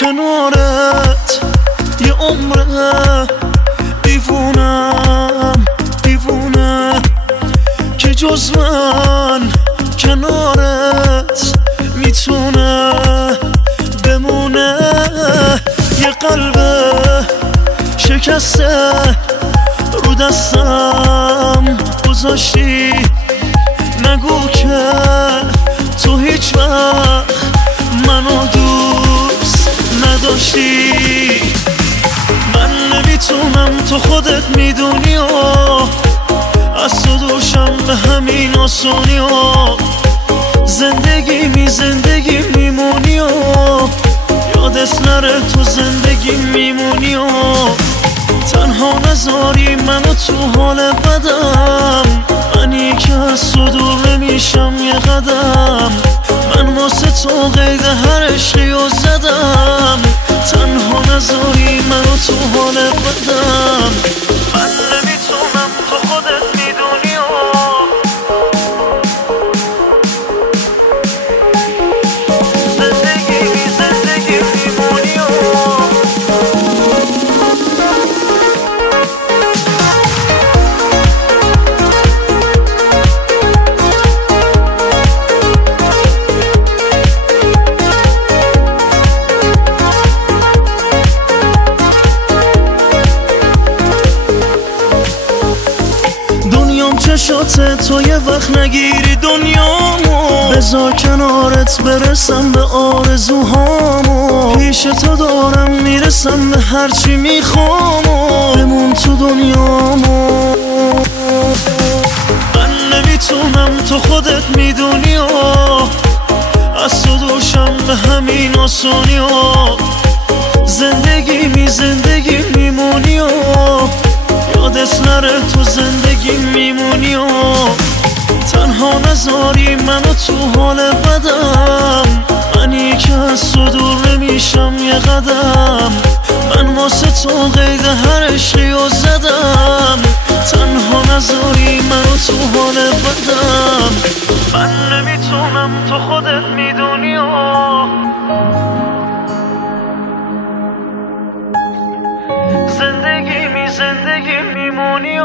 کنارت یه عمره، دیوونم دیوونه که جز من کنارت میتونه بمونه. یه قلب شکسته رو دستم گذاشتی، نگو که تو هیچ وقت منو دوست نداشتی. من نمیتونم، تو خودت میدونی و از تو دوشم به همین آسونی و زندگی میمونی و یادت نره تو زندگی میمونی و تنها نذاری منو تو حال بدم. منی که از تو دور نمیشم یه قدم، من واسه تو قید هر عشقی و زدم. تنها نذاری منو تو حال بدم. من نمیتونم، تو خودت میدونی و زندگی میمونی و چشات تو یه وقت نگیری دنیامو، بذار کنارت برسم به آرزوهامو. پیش تو دارم میرسم به هرچی میخوامو، بمون تو دنیامو. من نمیتونم، تو خودت میدونی و از تو دوشم به همین آسونی و زندگی میمونی و یادت نره تو زندگی میمونی و تنها نذاری منو تو حال بدم. منی که از تو دور نمیشم یه قدم، من واسه تو قید هر عشقی و زدم. تنها نذاری منو تو حال بدم. من نمیتونم، تو خودت میدونی و زندگی میمونی و